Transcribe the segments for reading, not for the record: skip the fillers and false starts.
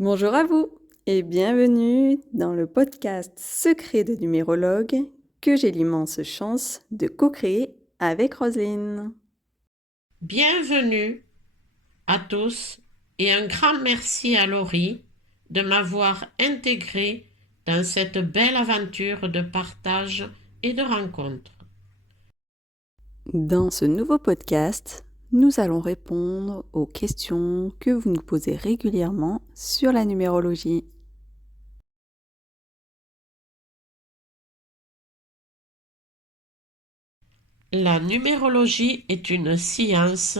Bonjour à vous et bienvenue dans le podcast Secret de numérologue que j'ai l'immense chance de co-créer avec Roselyne. Bienvenue à tous et un grand merci à Laurie de m'avoir intégré dans cette belle aventure de partage et de rencontre. Dans ce nouveau podcast, nous allons répondre aux questions que vous nous posez régulièrement sur la numérologie. La numérologie est une science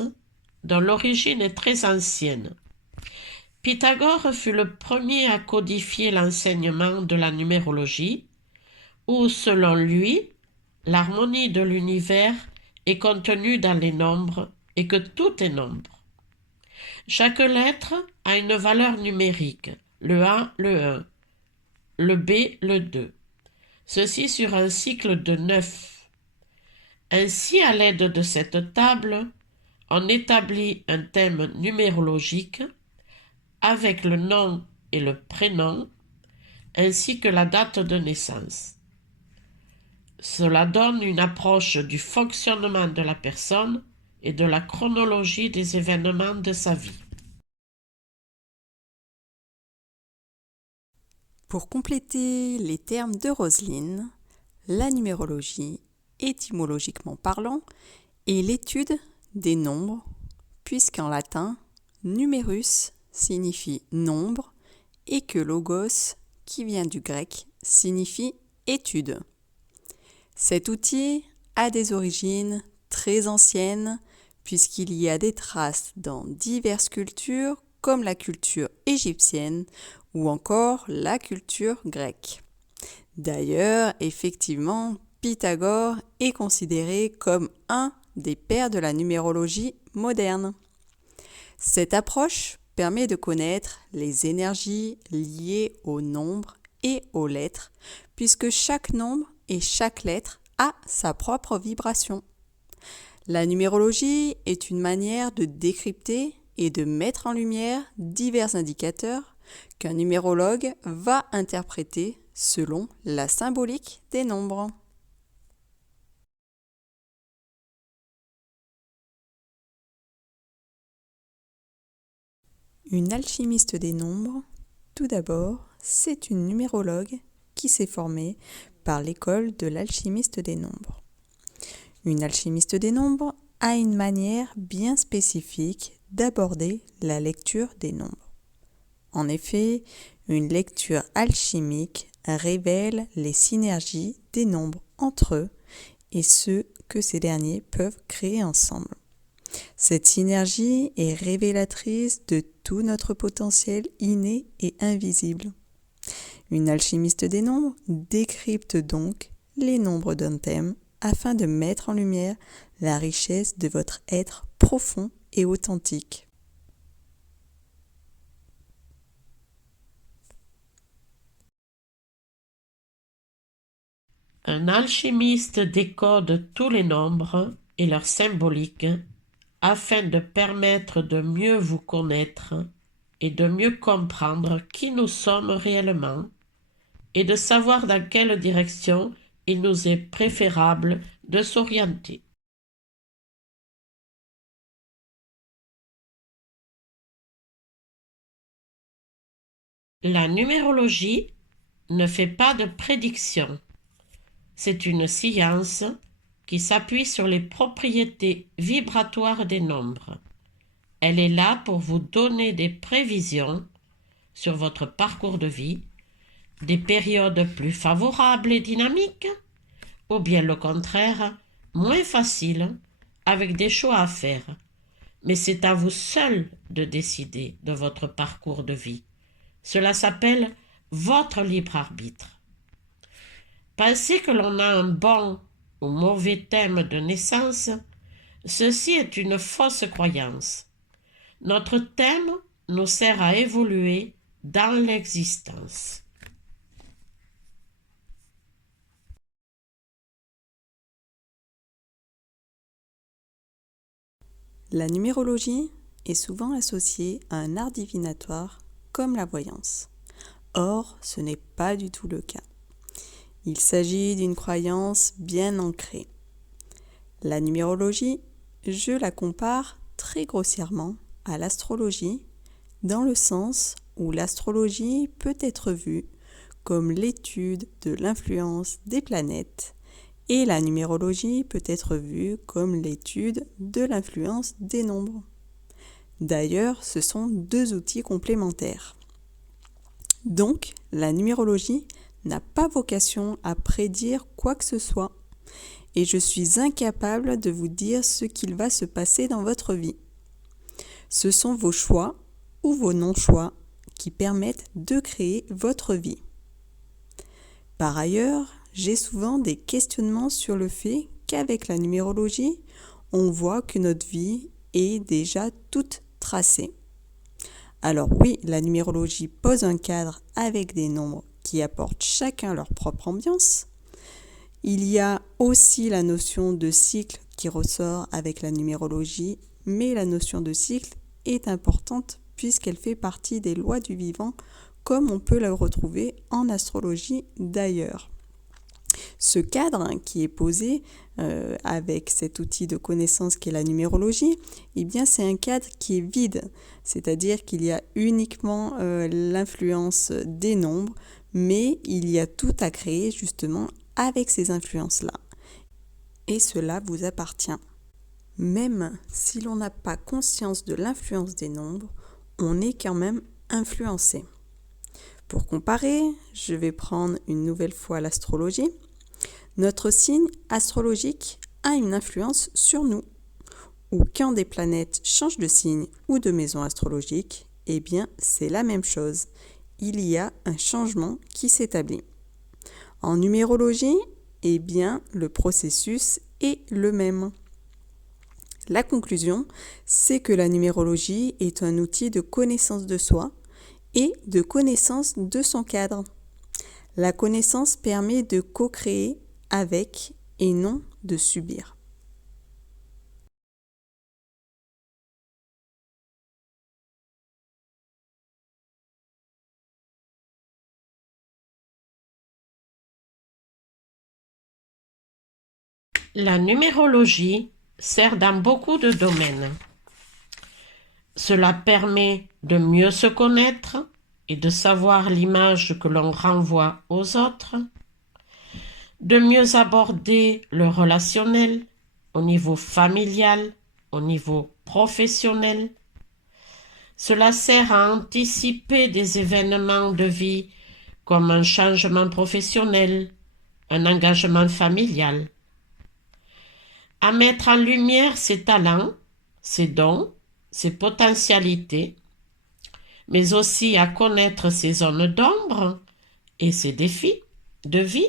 dont l'origine est très ancienne. Pythagore fut le premier à codifier l'enseignement de la numérologie, où, selon lui, l'harmonie de l'univers est contenue dans les nombres et que tout est nombre. Chaque lettre a une valeur numérique, le A, le 1, le B, le 2. Ceci sur un cycle de 9. Ainsi, à l'aide de cette table, on établit un thème numérologique avec le nom et le prénom, ainsi que la date de naissance. Cela donne une approche du fonctionnement de la personne et de la chronologie des événements de sa vie. Pour compléter les termes de Roselyne, la numérologie, étymologiquement parlant, est l'étude des nombres, puisqu'en latin, numerus signifie nombre et que logos, qui vient du grec, signifie étude. Cet outil a des origines très anciennes, puisqu'il y a des traces dans diverses cultures comme la culture égyptienne ou encore la culture grecque. D'ailleurs, effectivement, Pythagore est considéré comme un des pères de la numérologie moderne. Cette approche permet de connaître les énergies liées aux nombres et aux lettres, puisque chaque nombre et chaque lettre a sa propre vibration. La numérologie est une manière de décrypter et de mettre en lumière divers indicateurs qu'un numérologue va interpréter selon la symbolique des nombres. Une alchimiste des nombres, tout d'abord, c'est une numérologue qui s'est formée par l'école de l'alchimiste des nombres. Une alchimiste des nombres a une manière bien spécifique d'aborder la lecture des nombres. En effet, une lecture alchimique révèle les synergies des nombres entre eux et ce que ces derniers peuvent créer ensemble. Cette synergie est révélatrice de tout notre potentiel inné et invisible. Une alchimiste des nombres décrypte donc les nombres d'un thème afin de mettre en lumière la richesse de votre être profond et authentique. Un alchimiste décode tous les nombres et leur symbolique afin de permettre de mieux vous connaître et de mieux comprendre qui nous sommes réellement et de savoir dans quelle direction il nous est préférable de s'orienter. La numérologie ne fait pas de prédictions. C'est une science qui s'appuie sur les propriétés vibratoires des nombres. Elle est là pour vous donner des prévisions sur votre parcours de vie, des périodes plus favorables et dynamiques, ou bien le contraire, moins faciles, avec des choix à faire. Mais c'est à vous seul de décider de votre parcours de vie. Cela s'appelle votre libre arbitre. Penser que l'on a un bon ou mauvais thème de naissance, ceci est une fausse croyance. Notre thème nous sert à évoluer dans l'existence. La numérologie est souvent associée à un art divinatoire comme la voyance. Or, ce n'est pas du tout le cas. Il s'agit d'une croyance bien ancrée. La numérologie, je la compare très grossièrement à l'astrologie, dans le sens où l'astrologie peut être vue comme l'étude de l'influence des planètes et la numérologie peut être vue comme l'étude de l'influence des nombres. D'ailleurs, ce sont deux outils complémentaires. Donc, la numérologie n'a pas vocation à prédire quoi que ce soit et je suis incapable de vous dire ce qu'il va se passer dans votre vie. Ce sont vos choix ou vos non-choix qui permettent de créer votre vie. Par ailleurs, j'ai souvent des questionnements sur le fait qu'avec la numérologie, on voit que notre vie est déjà toute tracée. Alors oui, la numérologie pose un cadre avec des nombres qui apportent chacun leur propre ambiance. Il y a aussi la notion de cycle qui ressort avec la numérologie, mais la notion de cycle est importante puisqu'elle fait partie des lois du vivant comme on peut la retrouver en astrologie d'ailleurs. Ce cadre qui est posé avec cet outil de connaissance qu'est la numérologie, eh bien c'est un cadre qui est vide, c'est-à-dire qu'il y a uniquement l'influence des nombres, mais il y a tout à créer justement avec ces influences-là. Et cela vous appartient. Même si l'on n'a pas conscience de l'influence des nombres, on est quand même influencé. Pour comparer, je vais prendre une nouvelle fois l'astrologie. Notre signe astrologique a une influence sur nous. Ou quand des planètes changent de signe ou de maison astrologique, eh bien c'est la même chose. Il y a un changement qui s'établit. En numérologie, eh bien le processus est le même. La conclusion, c'est que la numérologie est un outil de connaissance de soi et de connaissance de son cadre. La connaissance permet de co-créer avec et non de subir. La numérologie sert dans beaucoup de domaines. Cela permet de mieux se connaître et de savoir l'image que l'on renvoie aux autres, de mieux aborder le relationnel au niveau familial, au niveau professionnel. Cela sert à anticiper des événements de vie comme un changement professionnel, un engagement familial, à mettre en lumière ses talents, ses dons, ses potentialités, mais aussi à connaître ses zones d'ombre et ses défis de vie,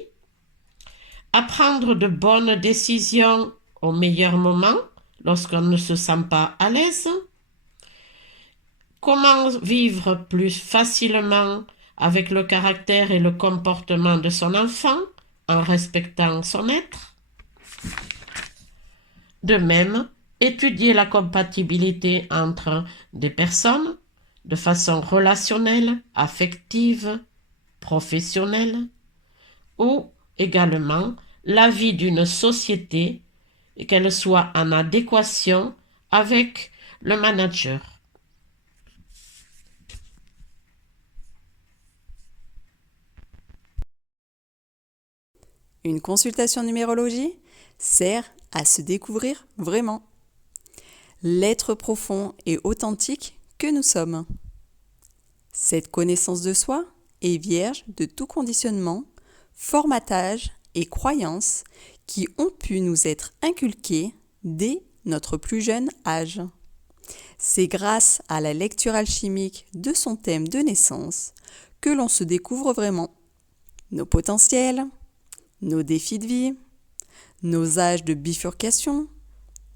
à prendre de bonnes décisions au meilleur moment lorsqu'on ne se sent pas à l'aise, comment vivre plus facilement avec le caractère et le comportement de son enfant en respectant son être. De même, étudier la compatibilité entre des personnes de façon relationnelle, affective, professionnelle, ou également la vie d'une société et qu'elle soit en adéquation avec le manager. Une consultation numérologie sert à se découvrir vraiment. L'être profond et authentique que nous sommes. Cette connaissance de soi est vierge de tout conditionnement, formatage et croyances qui ont pu nous être inculquées dès notre plus jeune âge. C'est grâce à la lecture alchimique de son thème de naissance que l'on se découvre vraiment. Nos potentiels, nos défis de vie, nos âges de bifurcation,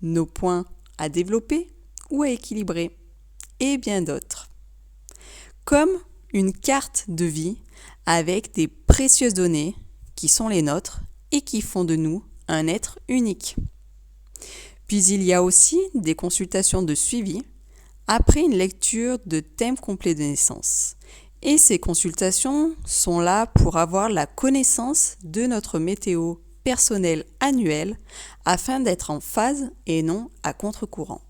nos points à développer ou à équilibrer, et bien d'autres. Comme une carte de vie avec des précieuses données qui sont les nôtres et qui font de nous un être unique. Puis il y a aussi des consultations de suivi après une lecture de thèmes complets de naissance. Et ces consultations sont là pour avoir la connaissance de notre météo personnelle annuelle afin d'être en phase et non à contre-courant.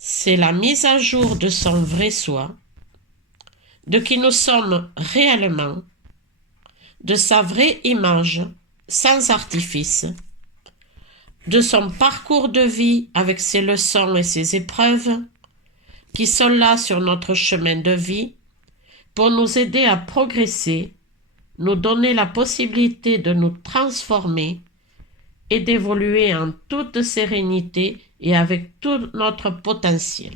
C'est la mise à jour de son vrai soi, de qui nous sommes réellement, de sa vraie image, sans artifice, de son parcours de vie avec ses leçons et ses épreuves, qui sont là sur notre chemin de vie pour nous aider à progresser, nous donner la possibilité de nous transformer et d'évoluer en toute sérénité et avec tout notre potentiel.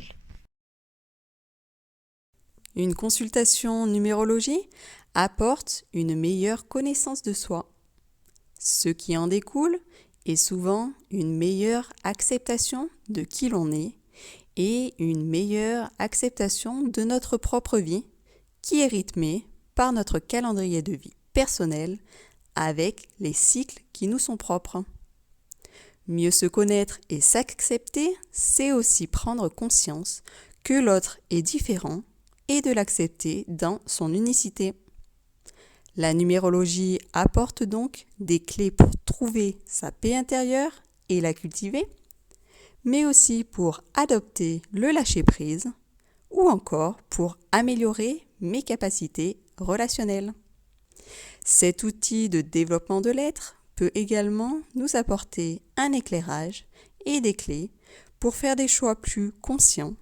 Une consultation numérologie apporte une meilleure connaissance de soi. Ce qui en découle est souvent une meilleure acceptation de qui l'on est et une meilleure acceptation de notre propre vie qui est rythmée par notre calendrier de vie personnel avec les cycles qui nous sont propres. Mieux se connaître et s'accepter, c'est aussi prendre conscience que l'autre est différent et de l'accepter dans son unicité. La numérologie apporte donc des clés pour trouver sa paix intérieure et la cultiver, mais aussi pour adopter le lâcher-prise ou encore pour améliorer mes capacités relationnelles. Cet outil de développement de l'être peut également nous apporter un éclairage et des clés pour faire des choix plus conscients,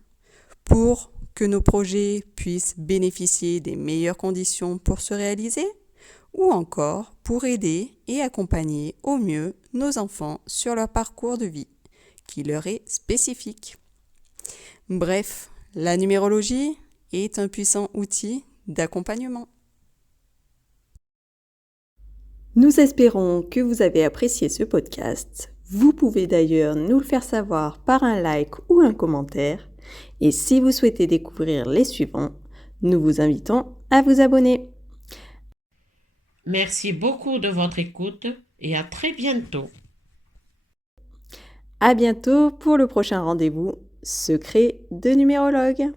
pour que nos projets puissent bénéficier des meilleures conditions pour se réaliser, ou encore pour aider et accompagner au mieux nos enfants sur leur parcours de vie, qui leur est spécifique. Bref, la numérologie est un puissant outil d'accompagnement. Nous espérons que vous avez apprécié ce podcast. Vous pouvez d'ailleurs nous le faire savoir par un like ou un commentaire. Et si vous souhaitez découvrir les suivants, nous vous invitons à vous abonner. Merci beaucoup de votre écoute et à très bientôt. À bientôt pour le prochain rendez-vous Secret de numérologue.